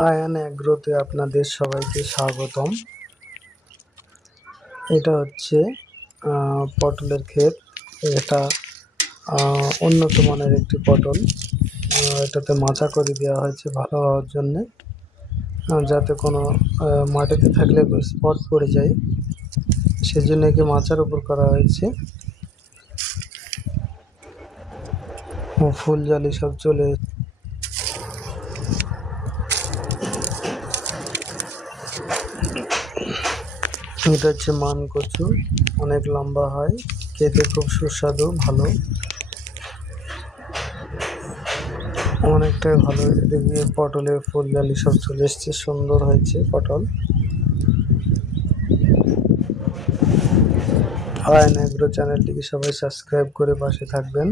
আয়ান অ্যাগ্রোতে আপনাদের সবাইকে স্বাগতম। এটা হচ্ছে পটলের ক্ষেত। এটা উন্নত মানের একটি পটল। এটাতে মাচা করে দেওয়া হয়েছে ভালো হওয়ার জন্যে, যাতে কোনো মাটিতে থাকলে স্পট পড়ে যায়, সেজন্য একে মাচার উপর করা হয়েছে। ফুল জালি সব চলে এটা হচ্ছে মান কচু, অনেক লম্বা হয়, খেতে খুব সুস্বাদু, ভালো, অনেকটাই ভালো। এদিকে পটলের ফুল জালি সব চলে এসছে, সুন্দর হয়েছে পটল। আয়ন এগ্রো চ্যানেলটিকে সবাই সাবস্ক্রাইব করে পাশে থাকবেন।